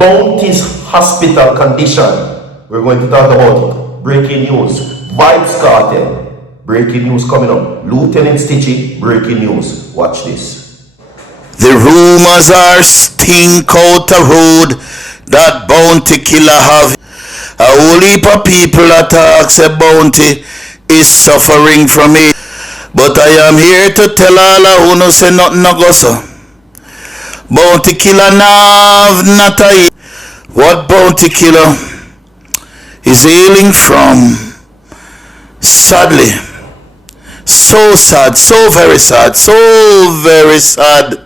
H0spital condition. We're going to talk about it. Breaking news. Vybz Kartel. Breaking news coming up. Lieutenant Stitchie. Breaking news. Watch this. The rumors are stink out the road that bounty killer have. A whole heap of people that talks a bounty is suffering from it. But I am here to tell all who no say nothing no go so. Bounty killer nav not a. What bounty killer is ailing from? Sadly, so sad, so very sad, so very sad.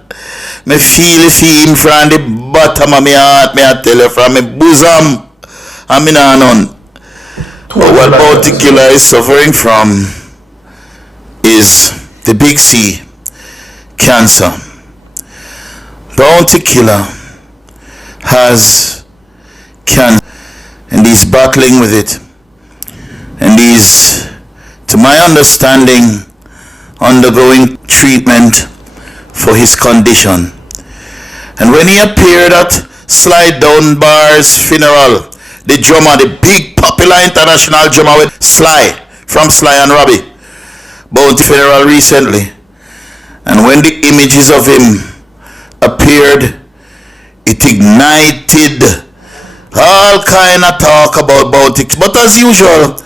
Me feel it from the bottom of my heart, me I tell you, from my bosom. I mean, none. But what bounty killer is suffering from is the big C, cancer. Bounty killer has cancer and he's battling with it. And he's, to my understanding, undergoing treatment for his condition. And when he appeared at Slide Down Bar's funeral, the drummer, the big popular international drummer with Sly, from Sly and Robbie, bounty funeral recently, and when the images of him appeared, it ignited all kind of talk about bounty. But as usual,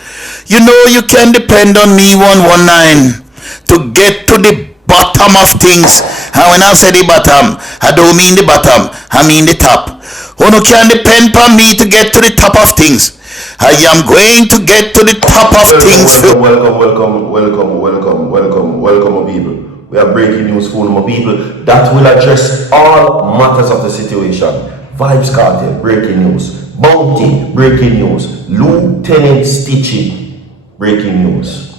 you know you can depend on me 119 to get to the bottom of things. And when I say the bottom, I don't mean the bottom, I mean the top. Who no can depend on me to get to the top of things. I am going to get to the top of things. Welcome, my people. We are breaking news for my people that will address all matters of the situation. Vybz Kartel, breaking news. Bounty, breaking news. Lieutenant Stitchie, breaking news.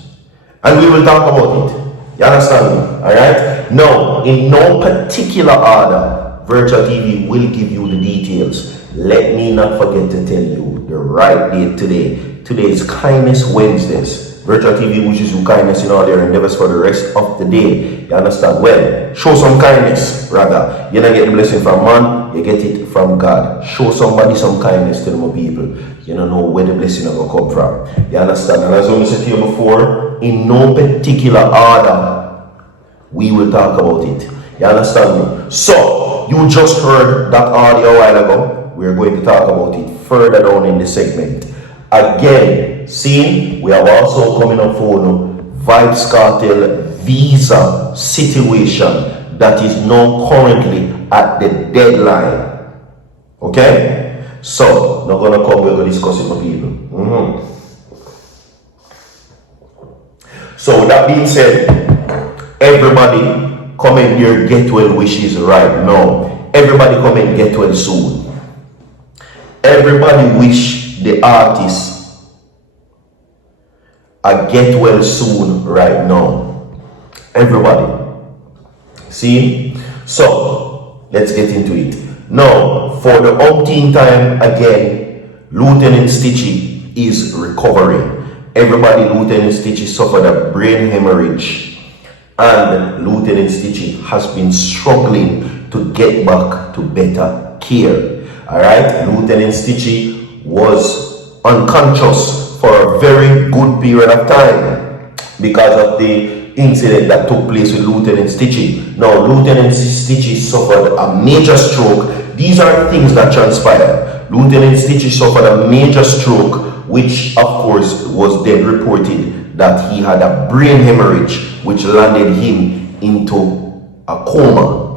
And we will talk about it. You understand me? Alright? Now, in no particular order, Virtual TV will give you the details. Let me not forget to tell you the right date today. Today is Kindness Wednesdays. Virtual TV wishes you kindness in all their endeavors for the rest of the day. You understand? Well, show some kindness, rather. You don't get the blessing from man, you get it from God. Show somebody some kindness to them people. You don't know where the blessing will come from. You understand? And as I said to you before, in no particular order, we will talk about it. You understand me? So, you just heard that audio a while ago. We're going to talk about it further down in the segment. Again, see, we have also coming up for Vybz Kartel visa situation that is now currently at the deadline. Okay? So, not gonna come, we're gonna discuss it with people. So, with that being said, everybody come and your get well wishes right now. Everybody come and get well soon. Everybody wish the artist a get well soon right now. Everybody. See? So, let's get into it. Now, for the umpteenth time again, Lieutenant Stitchie is recovering. Everybody, Lieutenant Stitchie suffered a brain hemorrhage. And Lieutenant Stitchie has been struggling to get back to better care. Alright, Lieutenant Stitchie was unconscious for a very good period of time because of the incident that took place with Lieutenant Stitchie. Now, Lieutenant Stitchie suffered a major stroke. These are things that transpired. Lieutenant Stitchie suffered a major stroke, which of course was then reported that he had a brain hemorrhage which landed him into a coma.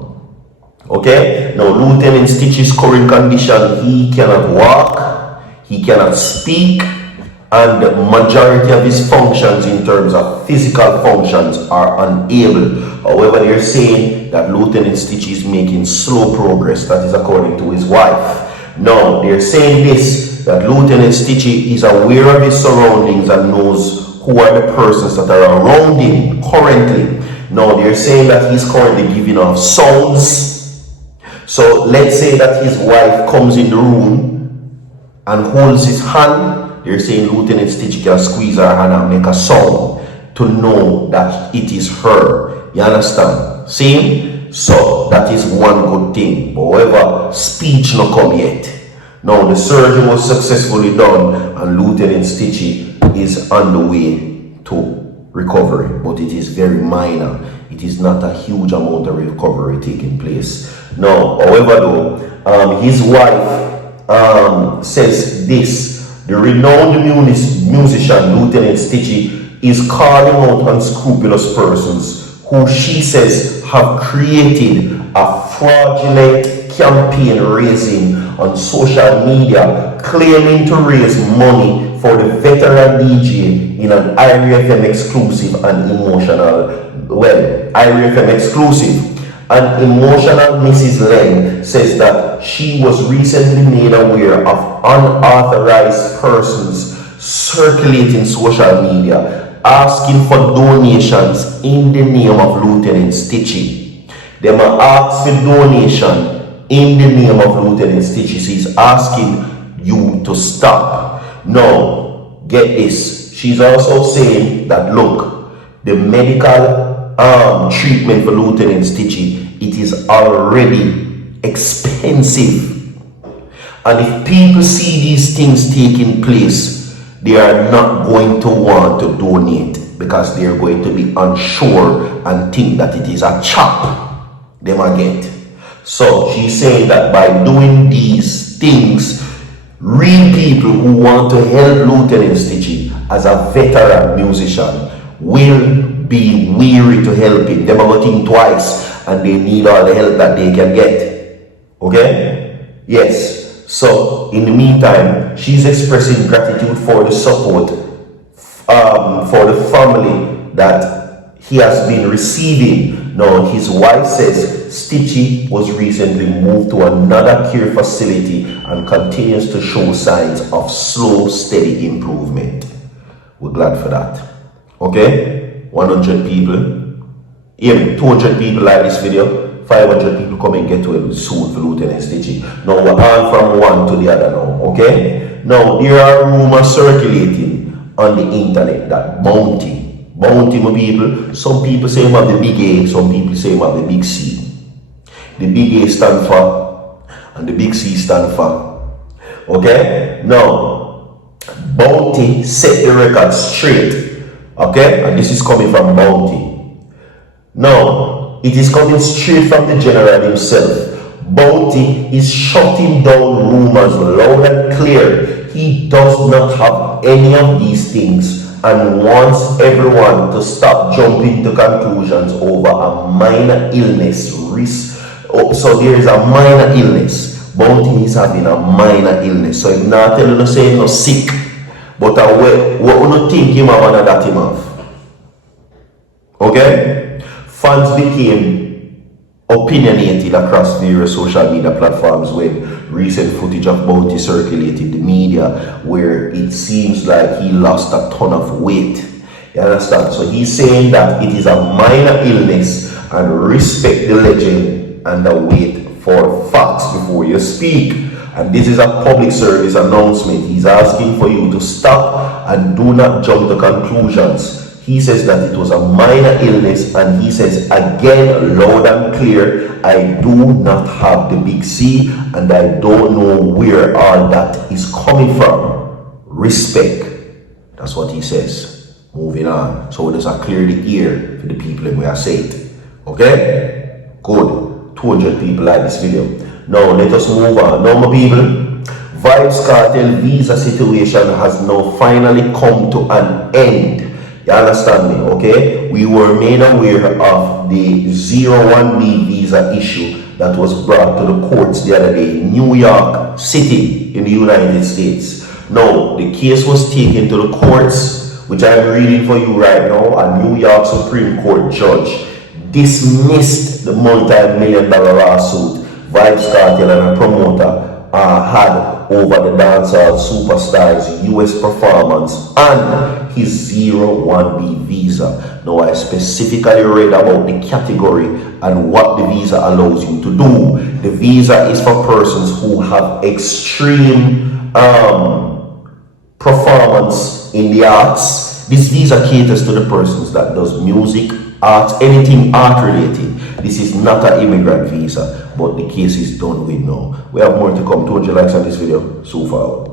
Okay? Now, Lieutenant Stitchie's current condition, he cannot walk, he cannot speak, and the majority of his functions in terms of physical functions are unable. However, they're saying that Lieutenant Stitchie is making slow progress. That is according to his wife. Now, they're saying this, that Lieutenant Stitchie is aware of his surroundings and knows who are the persons that are around him currently. Now, they're saying that he's currently giving off sounds. So, let's say that his wife comes in the room and holds his hand. They're saying Lieutenant Stitchie can squeeze her hand and make a sound to know that it is her. You understand? See? So, that is one good thing. However, speech not come yet. Now the surgery was successfully done and Lieutenant Stitchie is on the way to recovery, but it is very minor. It is not a huge amount of recovery taking place. Now, however though, his wife says this: the renowned musician Lieutenant Stitchie is calling out unscrupulous persons who she says have created a fraudulent campaign raising on social media, claiming to raise money for the veteran DJ in an IRFM exclusive and IRFM exclusive. An emotional Mrs. Len says that she was recently made aware of unauthorized persons circulating social media, asking for donations in the name of Lieutenant Stitchie. They are asked for donation in the name of Lieutenant Stitchie. She's asking you to stop. Now, get this. She's also saying that, look, the medical treatment for Lieutenant Stitchie, it is already expensive. And if people see these things taking place, they are not going to want to donate because they are going to be unsure and think that it is a chop they might get. So she's saying that by doing these things, real people who want to help Lieutenant Stitchie as a veteran musician will be weary to help him. They are going to think twice and they need all the help that they can get. Okay? Yes. So in the meantime, she's expressing gratitude for the support for the family that he has been receiving. Now his wife says Stitchie was recently moved to another care facility and continues to show signs of slow, steady improvement. We're glad for that. Okay? 100 people. Even 200 people like this video. 500 people come and get well soon for Lieutenant Stitchie. Now we're on from one to the other now. Okay? Now there are rumors circulating on the internet that Bounty, my people, some people say about the big A, some people say about the big C. The big A stand for and the big C stand for. Okay? Now, Bounty set the record straight. Okay? And this is coming from Bounty. Now, it is coming straight from the general himself. Bounty is shutting down rumors loud and clear. He does not have any of these things and wants everyone to stop jumping to conclusions over a minor illness risk. So there is a minor illness. Bounty is having a minor illness. So he's not telling us saying no sick, but what you think him have and that him have. Okay? Fans became opinionated across various social media platforms when recent footage of Bounty circulated in the media where it seems like he lost a ton of weight. You understand? So he's saying that it is a minor illness and respect the legend and wait for facts before you speak. And this is a public service announcement. He's asking for you to stop and do not jump to conclusions. He says that it was a minor illness, and he says again loud and clear, I do not have the big C and I don't know where all that is coming from. Respect. That's what he says. Moving on. So there's a clear the ear for the people and we are said. Okay? Good. 200 people like this video. Now let us move on. Now my people, Vybz Kartel visa situation has now finally come to an end. You understand me, okay? We were made aware of the 01B visa issue that was brought to the courts the other day in New York City in the United States. Now, the case was taken to the courts, which I'm reading for you right now. A New York Supreme Court judge dismissed the multi-million-dollar lawsuit Vybz Kartel and a promoter had over the dancehall superstar's US performance and his 01B visa. Now I specifically read about the category and what the visa allows you to do. The visa is for persons who have extreme performance in the arts. This visa caters to the persons that does music, arts, anything art related. This is not an immigrant visa. but the case is done with now. We have more to come. 200 likes on this video. So far.